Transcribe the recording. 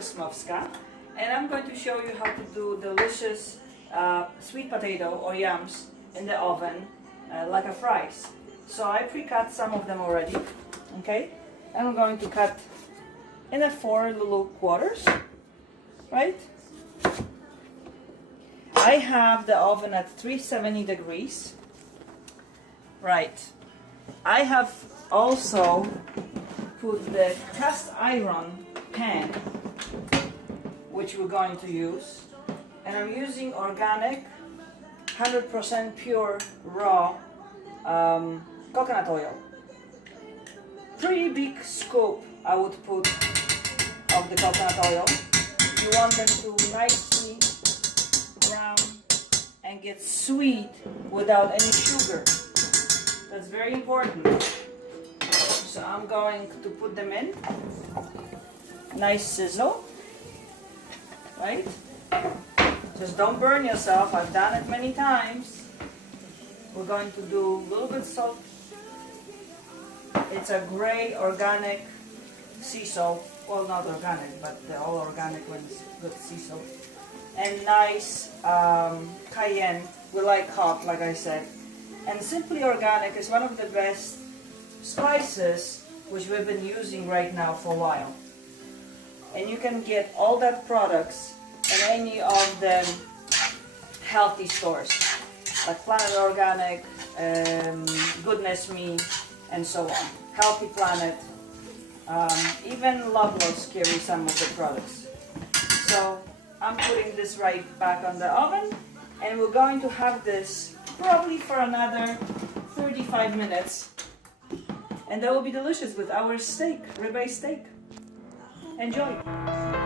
Kosmowska, and I'm going to show you how to do delicious sweet potato or yams in the oven like a fries. So I pre-cut some of them already, okay? And I'm going to cut in a 4 little quarters, right? I have the oven at 370 degrees, right? I have also put the cast iron pan, which we're going to use, and I'm using organic 100% pure raw coconut oil. Pretty big scoop I would put of the coconut oil. You want them to nicely brown and get sweet without any sugar. That's very important. So I'm going to put them in. Nice sizzle, right? Just don't burn yourself. I've done it many times. We're going to do a little bit salt. It's a gray organic sea salt. Well, not organic, but the all organic ones, good sea salt. And nice cayenne. We like hot, like I said. And Simply Organic is one of the best spices which we've been using right now for a while. And you can get all that products in any of the healthy stores, like Planet Organic, Goodness Me, and so on. Healthy Planet, even Loveless carry some of the products. So I'm putting this right back on the oven, and we're going to have this probably for another 35 minutes, and that will be delicious with our steak, ribeye steak. Enjoy!